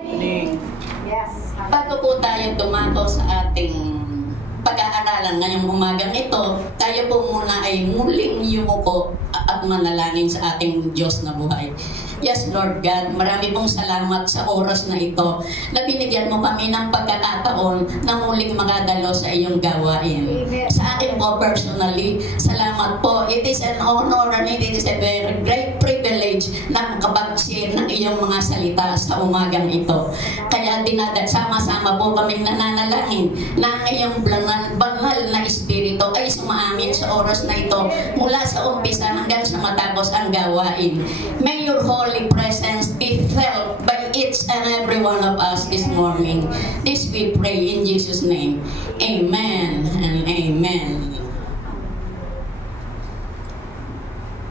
Yes. Bago po tayo dumako sa ating pag-aaralan ngayong umagang ito, tayo po muna ay muling yumuko at manalangin sa ating Diyos na buhay. Yes, Lord God, marami pong salamat sa oras na ito na binigyan mo kami ng pagkakataon na muling makadalo sa iyong gawain. Amen. Sa akin po personally, salamat po. It is an honor and it is a very great privilege na makapag-share ng iyong mga salita sa umagang ito. Kaya sama-sama po kaming nananalangin na ang iyong banal na espiritu ay sumaamin sa oras na ito mula sa umpisa hanggang sa matapos ang gawain. May your holy presence be felt by each and every one of us this morning. This we pray in Jesus' name. Amen and amen.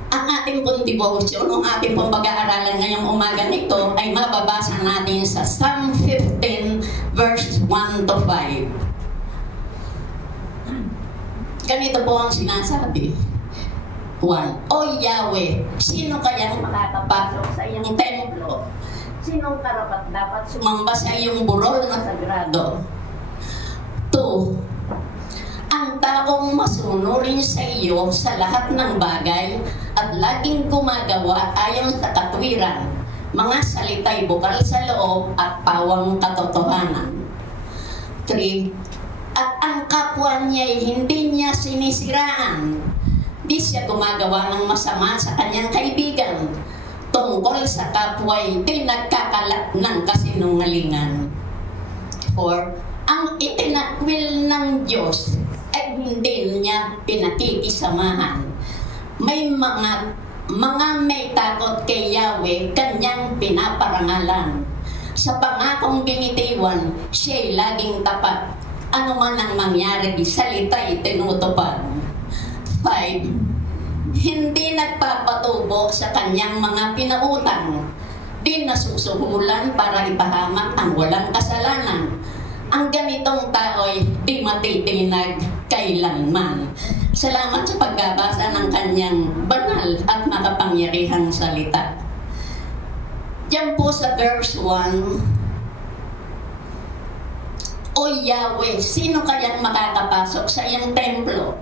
Ang ating pong devotion, ang ating pong pag-aaralan ngayong umaga nito ay mababasa natin sa Psalm 15 verse 1 to 5. Ganito po ang sinasabi. 1. O Yahweh, sino kayang makakapasok sa iyong templo? Sinong karapat dapat sumamba sa iyong burol na sagrado? 2. Ang taong masunurin sa iyo sa lahat ng bagay at laging gumagawa ayon sa katwiran, mga salita'y bukal sa loob at pawang katotohanan. 3. At ang kapwa niya'y hindi niya sinisiraan. Di siya gumagawa ng masama sa kanyang kaibigan. Tungkol sa kapwa'y di nagkakalat ng kasinungalingan. 4. Ang itinakwil ng Diyos ay hindi niya pinakikisamahan. May mga may takot kay Yahweh, kanyang pinaparangalan. Sa pangakong binitiwan, siya'y laging tapat. Ano man ang mangyari, salita'y tinutupad. 5. Hindi nagpapatubo sa kanyang mga pinautang. Di nasusuhulan para ipahamak ang walang kasalanan. Ang ganitong tao'y di matitinag kailanman. Salamat sa pagbabasa ng kanyang banal at makapangyarihang salita. Diyan po sa verse 1, O Yahweh, sino kayang makakapasok sa iyong templo?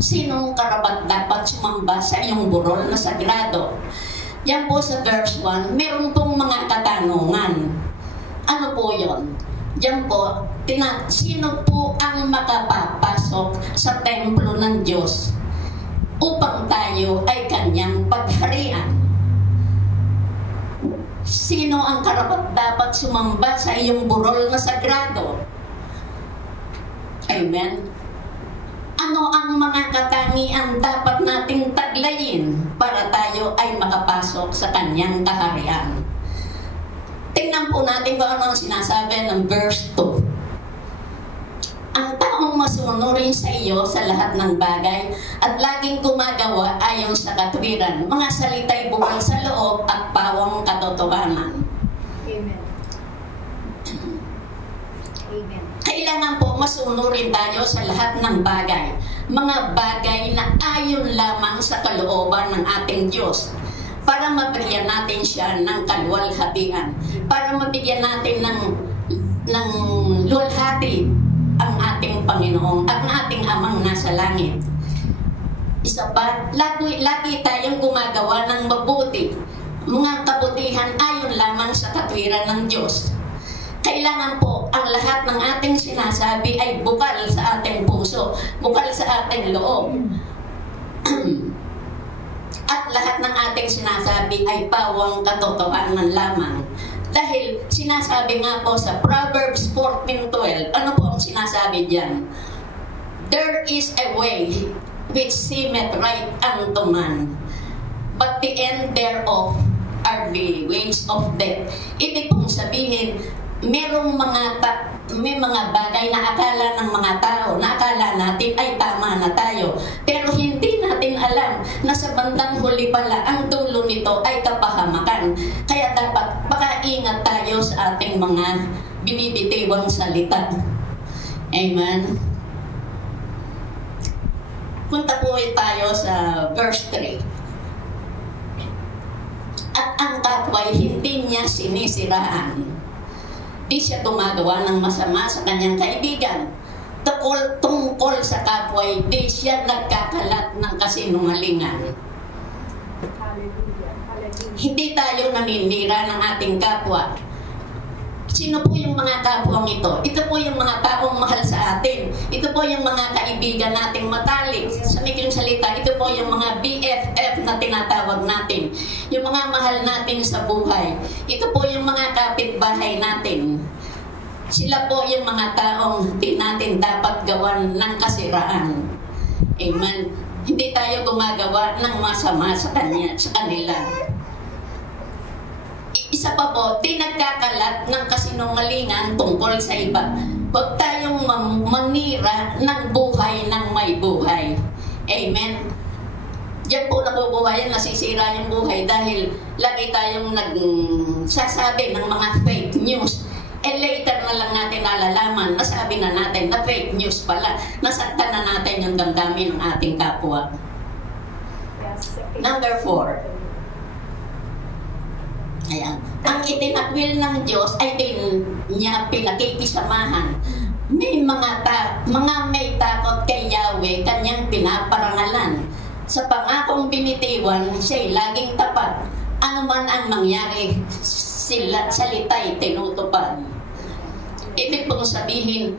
Sinong karapat dapat sumamba sa iyong burol na sagrado? Yan po sa verse 1, meron pong mga katanungan. Ano po yon? Yan po, sino po ang makapapasok sa templo ng Diyos upang tayo ay kanyang pagharian? Sino ang karapat dapat sumamba sa iyong burol na sagrado? Amen. Ano ang mga katangian dapat nating taglayin para tayo ay makapasok sa kanyang kaharian? Tingnan po natin kung ano ang sinasabi ng verse 2. Ang taong masunurin sa iyo sa lahat ng bagay at laging gumagawa ayon sa katwiran, mga salita'y bukal sa loob at pawang katotohanan. Amen. Amen. Kailangan po masunurin tayo sa lahat ng bagay. Mga bagay na ayon lamang sa kalooban ng ating Diyos. Para mabigyan natin siya ng kaluwalhatian. Para mabigyan natin ng luwalhati ang ating Panginoon at ang ating Amang nasa langit. Isa pa, lagi tayong gumagawa ng mabuti. Mga kabutihan ayon lamang sa katwiran ng Diyos. Kailangan po ang lahat ng ating sinasabi ay bukal sa ating puso, bukal sa ating loob. At lahat ng ating sinasabi ay pawang katotohanan lamang. Dahil sinasabi nga po sa Proverbs 14:12, ano po ang sinasabi diyan? There is a way which seemeth right unto man, but the end thereof are the ways of death. Ibig pong sabihin, may mga bagay na akala ng mga tao, na akala natin ay tama na tayo. Pero hindi natin alam na sa bandang huli pala, ang dulo nito ay kapahamakan. Kaya dapat pakaingat tayo sa ating mga binibitiwang salita. Amen. Punta po tayo sa verse 3. At ang kapwa'y hindi niya sinisiraan. di siya gumagawa ng masama sa kanyang kaibigan. Tungkol sa kapwa, di siya nagkakalat ng kasinungalingan. Hindi tayo naninira ng ating kapwa. Sino po yung mga kapwang ito? Ito po yung mga taong mahal sa atin. Ito po yung mga kaibigan nating matalik. Sa mikling salita, ito po yung mga BFF na tinatawag natin. Yung mga mahal natin sa buhay. Ito po yung mga kapitbahay natin. Sila po yung mga taong di natin dapat gawan ng kasiraan. Amen. Hindi tayo gumagawa ng masama sa kanila. Isa pa po, di nagkakalat ng kasinungalingan tungkol sa iba. Huwag tayong manira ng buhay ng may buhay. Amen. Diyan po nabubuhayan, nasisira yung buhay dahil lagi tayong nagsasabi ng mga fake news. Later na lang natin nalalaman, nasabi na natin na fake news pala. Nasaktan na natin yung damdamin ng ating kapwa. Number 4. Ayan. Ang itinakwil ng Diyos ay din niya pinakikisamahan. May mga may takot kay Yahweh, kanyang pinaparangalan. Sa pangakong binitiwan, siya'y laging tapat. Ano man ang mangyari, salita'y tinutupad. Ibig pong sabihin,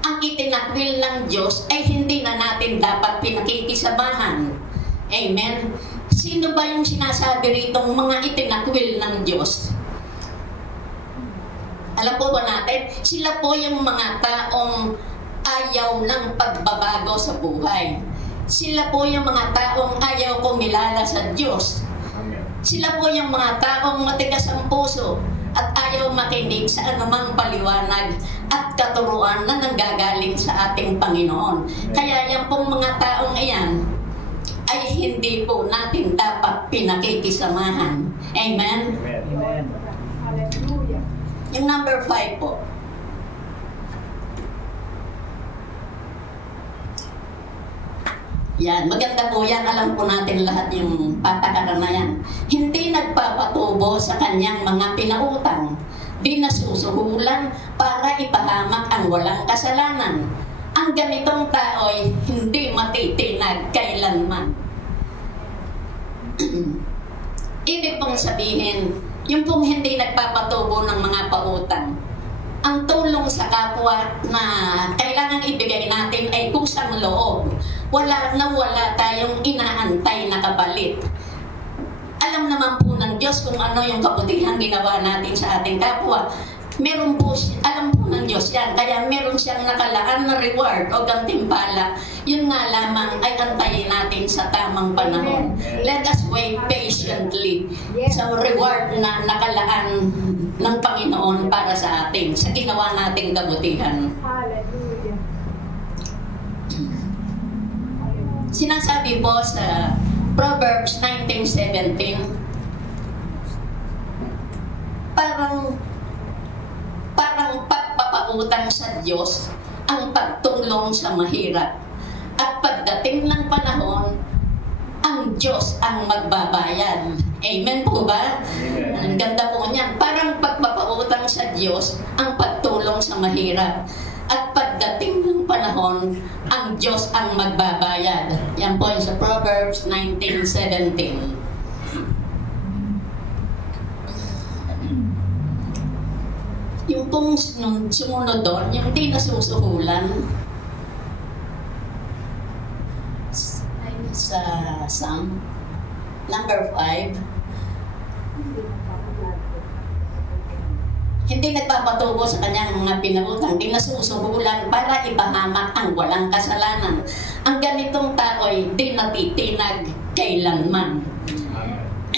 ang itinakwil ng Diyos ay hindi na natin dapat pinakikisamahan. Amen. Sino ba yung sinasabi ritong mga itinakwil ng Diyos? Alam po ba natin? Sila po yung mga taong ayaw ng pagbabago sa buhay. Sila po yung mga taong ayaw kumilala sa Diyos. Sila po yung mga taong matigas ang puso at ayaw makinig sa anumang paliwanag at katuruan na nanggagaling sa ating Panginoon. Kaya yan pong mga taong iyan ay hindi po natin dapat pinakikisamahan. Amen? Amen. Hallelujah. Yung number 5 po. Yan, maganda po yan. Alam po natin lahat yung patakaran na yan. Hindi nagpapatubo sa kanyang mga pinautang. Di nasusuhulan para ipahamak ang walang kasalanan. Ang ganitong tao'y hindi matitinag kailanman. Ibig pong sabihin, yung pong hindi nagpapatubo ng mga pautang, ang tulong sa kapwa na kailangan ibigay natin ay kusang loob. Wala tayong inaantay na kapalit. Alam naman po ng Diyos kung ano yung kabutihan ginawa natin sa ating kapwa. Alam po ng Diyos yan. Kaya meron siyang nakalaan na reward o gantimpala. Yun nga lamang ay antayin natin sa tamang panahon. Let us wait patiently sa reward na nakalaan ng Panginoon para sa atin, sa ginawa nating kabutihan. Hallelujah. Sinasabi po sa Proverbs 19:17, parang pagpapautang sa Diyos ang pagtulong sa mahirap. At pagdating ng panahon, ang Diyos ang magbabayad. Amen po ba? Amen. Ang ganda po niyan. Parang pagpapautang sa Diyos ang pagtulong sa mahirap. At pagdating ng panahon, ang Diyos ang magbabayad. Yan po yung sa Proverbs 19:17. Yung pong sumunod doon, yung di nasusuhulan, sa Psalm number 5, hindi nagpapatubo sa kanyang mga pinautang, di nasusuhulan para ipahamak ang walang kasalanan. Ang ganitong tao'y di natitinag kailanman.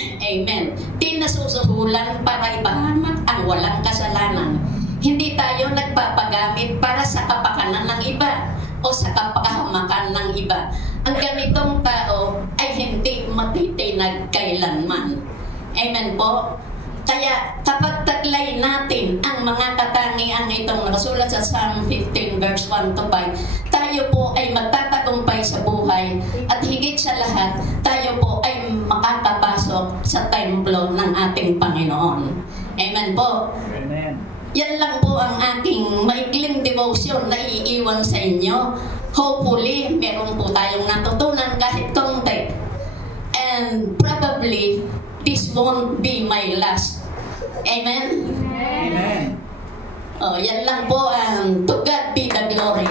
Amen. Di nasusuhulan para ipahamak ang walang kasalanan. Hindi tayo nagpapagamit para sa kapakanan ng iba o sa kapahamakan ng iba. Ang ganitong tao ay hindi matitinag kailanman. Amen po? Kaya kapag taglay natin ang mga katangian itong nakasulat sa Psalm 15 verse 1 to 5, tayo po ay magtatagumpay sa buhay at higit sa lahat, tayo po ay makakapasok sa templo ng ating Panginoon. Amen po? Amen. Yan lang po ang aking maikling devotion na iiwan sa inyo. Hopefully, meron po tayong natutunan kahit konti. And probably, this won't be my last. Amen? Amen. Oh, yan lang po. To God be the glory.